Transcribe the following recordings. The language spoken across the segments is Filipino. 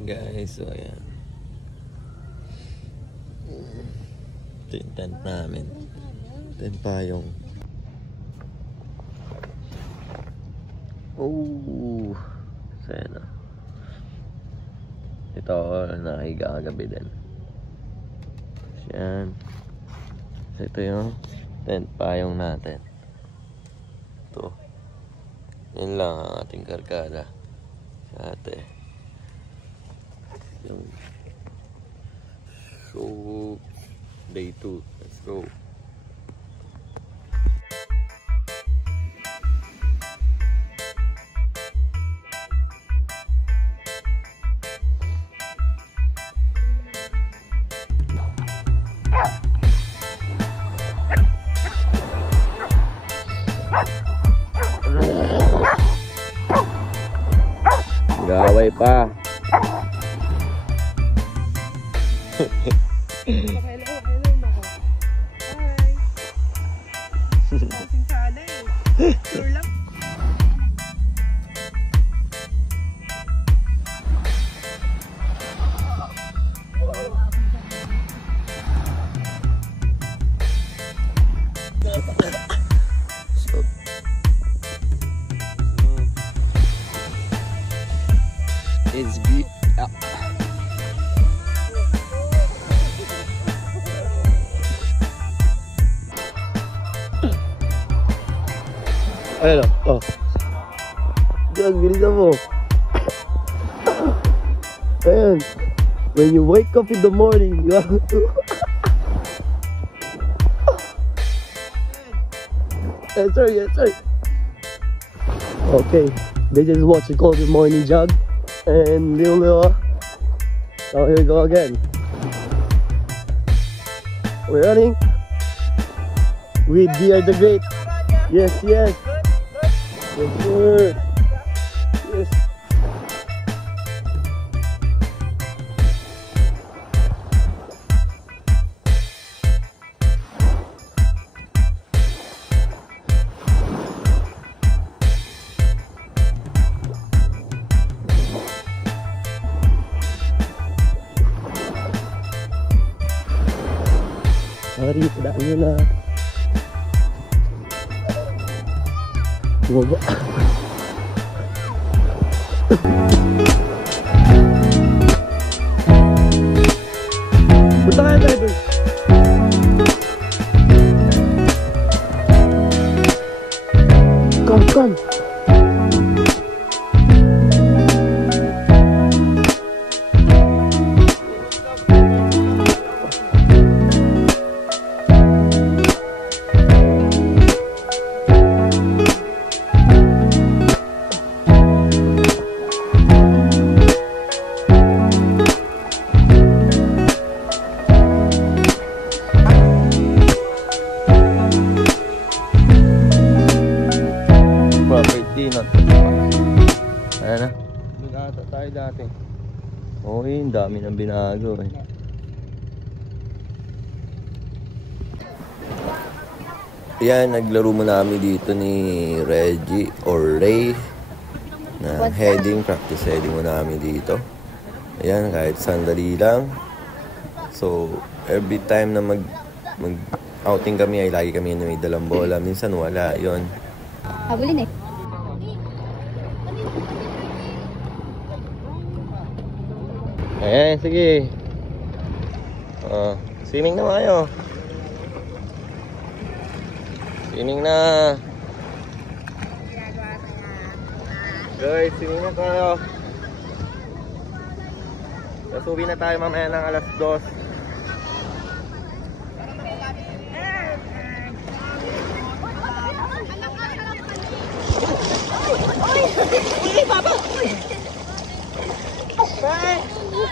Hey guys, so ayan. Ito yung tent namin. Tent payong. Oh, saya na. Ito, nakahiga kagabi din. Yan. So ito yung tent payong natin. Ito. Yan lang ang ating karkada. Sa ate. Yung so day 2. Let's go. Gaway pa. Hello, mako. Hi. Kasing sala eh. Sure lang. It's good. Ayan o. Oh. Diyan, bilisan mo. Ayan. When you wake up in the morning, you have to... Yes sir, yes sir. Okay. This is what you call the morning jog. And Lilo. So here we go again. We're running with Dear the Great. Yes, yes. Yes, sir. Yes. Sorry, tidak nyo na. Bumaba. Punta kaya tayo doon. Come, come. Ayan na. Nag-ata tayo dati. Okay, ang dami ng binago eh. Ayan, naglaro mo namin dito ni Reggie or Ray na heading, practice heading mo namin dito. Ayan, kahit sandali lang. So, every time na mag-outing kami ay lagi kami na may dalang bola. Minsan wala, yun. Habulin eh. Ayan, sige. Swimming na kayo. Swimming na. Guys, swimming na tayo. Nasubi na tayo mamaya ng alas 2.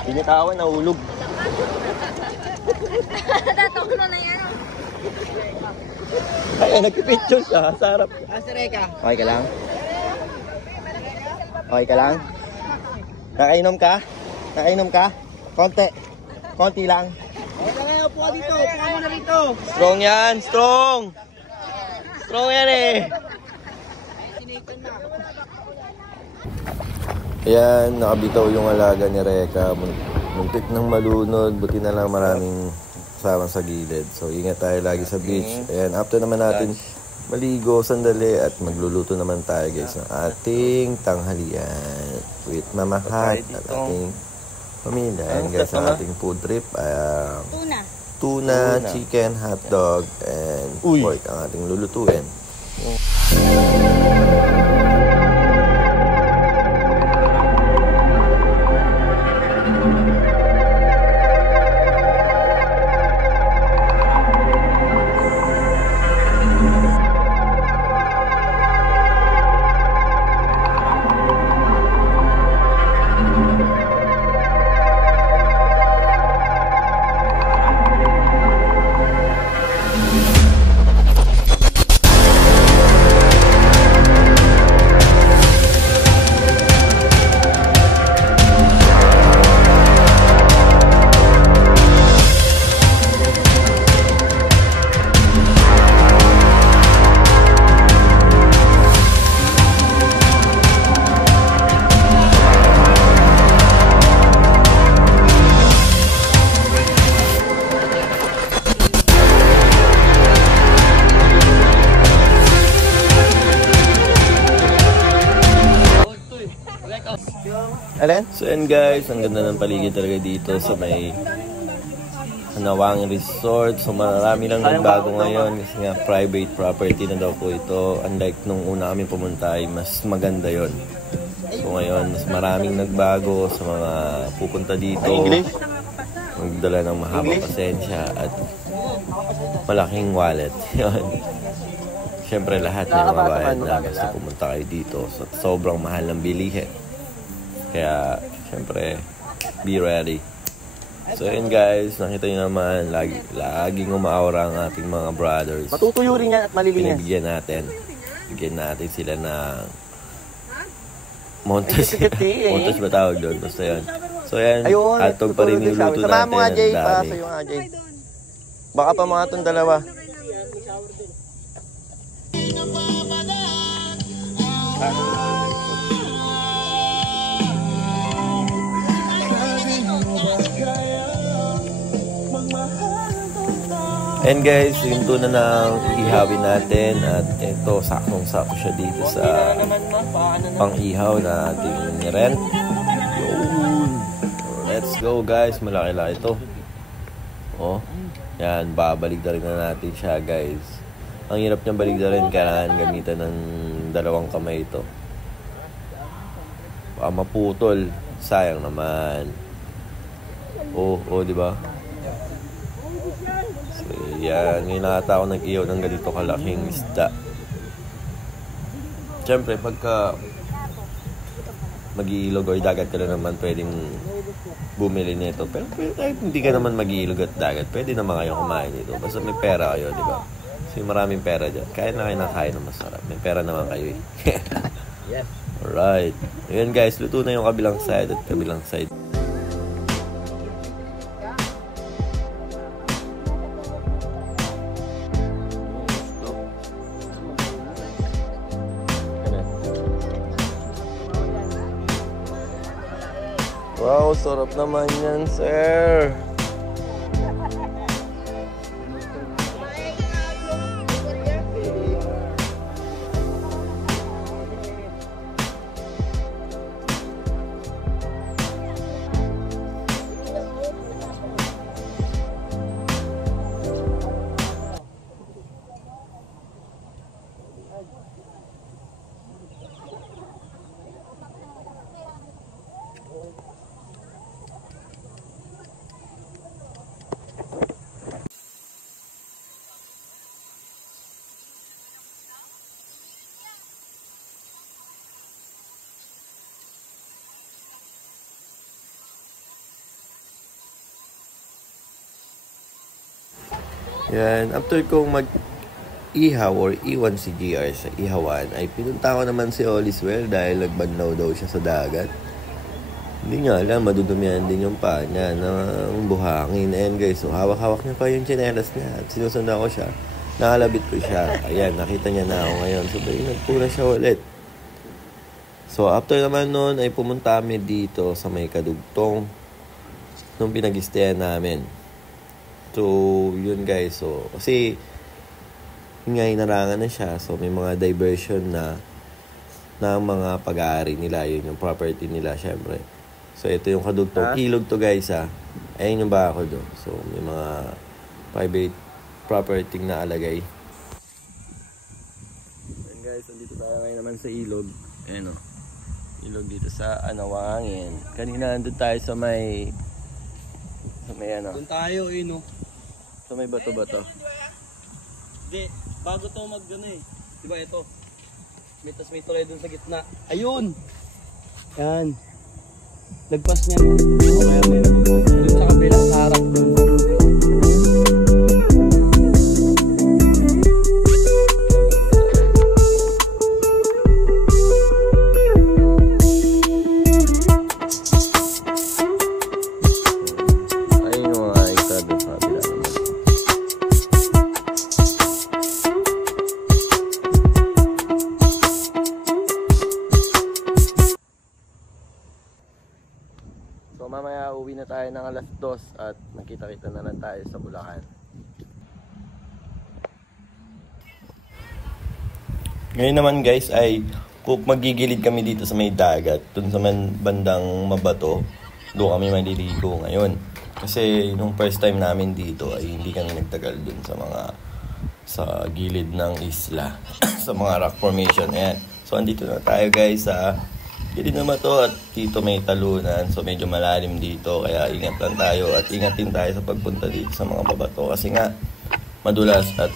Binitawan, nahulog. Tatoklo na yan. Ay, nagpipicture siya. Sarap. Si Reka. Okay ka lang? Okay ka lang? Nakainom ka? Nakainom ka? Konti. Konti lang. Okay lang, upo ka dito. Upo ka muna rito. Strong yan, strong. Strong yan eh. Sinikan na. Ayan, nakabitaw yung alaga ni Reka. Muntik ng malunod. Buti na lang maraming kasama sa gilid. So, ingat tayo lagi sa beach. Ayan, after naman natin maligo sandali at magluluto naman tayo guys ng ating tanghalian with Mama Hat at ating pamilya. Ayan guys, ang ating food trip. Tuna, chicken, hotdog, and pork ang ating lulutuin. So and guys, ang ganda ng paligid talaga dito sa may Hanawangin Resort. So marami lang nagbago ngayon kasi nga private property na daw po ito. Unlike nung una kami pumunta ay mas maganda yon. So ngayon, mas maraming nagbago sa mga pupunta dito. Magdala ng mahabang pasensya at malaking wallet. Siyempre lahat may mababayad na basta pumunta kayo dito. So, sobrang mahal ng bilihin. Kaya, syempre, be ready. So, yun guys, nakita nyo naman, laging umaawra ang ating mga brothers. Matutuyo rin yan at malilinis. Pinabigyan natin. Bigyan natin sila ng montage. Montage ba tawag doon? Basta yun. So, yan, atog pa rin yung luto natin. Samahan mo nga, Jay. Ang Para dami. sa'yo nga, Jay. Baka pa mga itong dalawa. And guys, yung tuna na ihawin natin at ito, saktong-sakto siya dito sa pang-ihaw na ating nirent. Yun! Let's go guys, malaki-laki ito. Oh, yan, babaligdarin na natin siya guys. Ang hirap niyang baligdarin, kailangan gamitan ng dalawang kamay ito. Baka maputol, sayang naman. Oh, di ba? Yan, ngayon nakata ako nag-iyaw ng ganito kalaking isda. Siyempre, pagka mag-iilog o dagat ka na naman, pwedeng bumili nito. Pero kahit hindi ka naman mag-iilog at dagat, pwede naman kayo kumain nito. Basta may pera kayo, di ba? Kasi maraming pera dyan. Kaya na kayo nakain ng masarap. May pera naman kayo eh. Alright. Ayan guys, luto na yung kabilang side at kabilang side. Wow, sarap naman yan, sir. Yan, after kong mag-ihaw or iwan si GR sa ihawan, ay pinunta ko naman si Oliswell dahil nagbanlaw daw siya sa dagat. Hindi niya alam, madudumihan din yung paa niya ng buhangin. And guys, so hawak-hawak niya pa yung tsinelas niya at sinusundan ko siya. Nakalabit ko siya. Ayan, nakita niya na ako ngayon. So, nagpuna siya ulit. So, So, after naman nun, ay pumunta kami dito sa may kadugtong nung pinag-stayan namin. So, yun guys. So, kasi inarangan na siya. So, may mga diversion na ng mga pag-aari nila. Yun yung property nila, syempre. So, ito yung kadugtong. Ilog to guys, ha. Ayun yung bako do. So, may mga private property na alagay. Ayan guys, andito tayo ngayon naman sa ilog. Ayan o. Ilog dito sa Anawangin. Kanina nandun tayo sa may ano. Doon tayo, no? Sa may bato-bato. Hindi, bago to mag-ano eh. Diba ito? May tulay doon sa gitna. Ayun! Yan. Lagpas niya. Okay, may doon sa kabilang sa harap doon. So mamaya uwi na tayo ng alas 2 at nakita-kita na lang tayo sa Bulacan. Ngayon naman guys ay magigilid kami dito sa may dagat. Dun sa bandang Mabato, doon kami maliligo ngayon. Kasi nung first time namin dito ay hindi kami nagtagal dun sa gilid ng isla. Sa mga rock formation. Ayan. So andito na tayo guys sa gilid na Mabato at dito may talunan. So medyo malalim dito kaya ingat lang tayo at ingat din tayo sa pagpunta dito sa mga babato. Kasi nga madulas at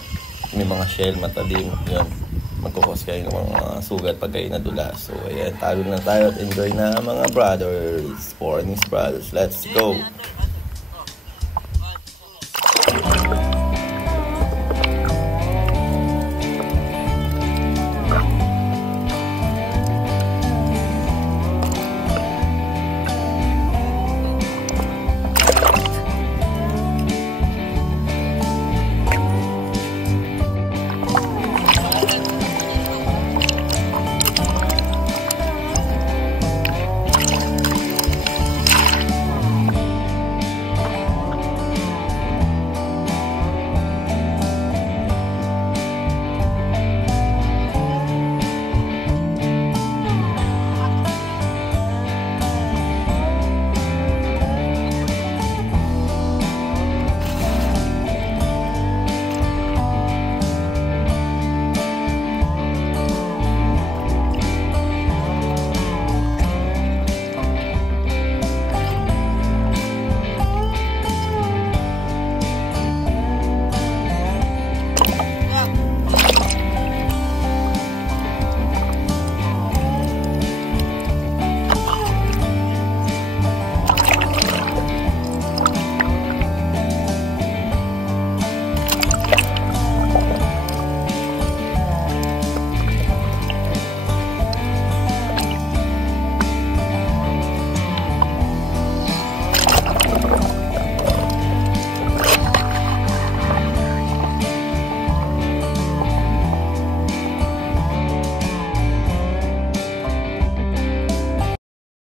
may mga shell matalim. Yun. Magkukos kayo ng mga sugat pag kayo nadulas. So ayan, talo na tayo at enjoy na mga brothers. Foreigners brothers. Let's go!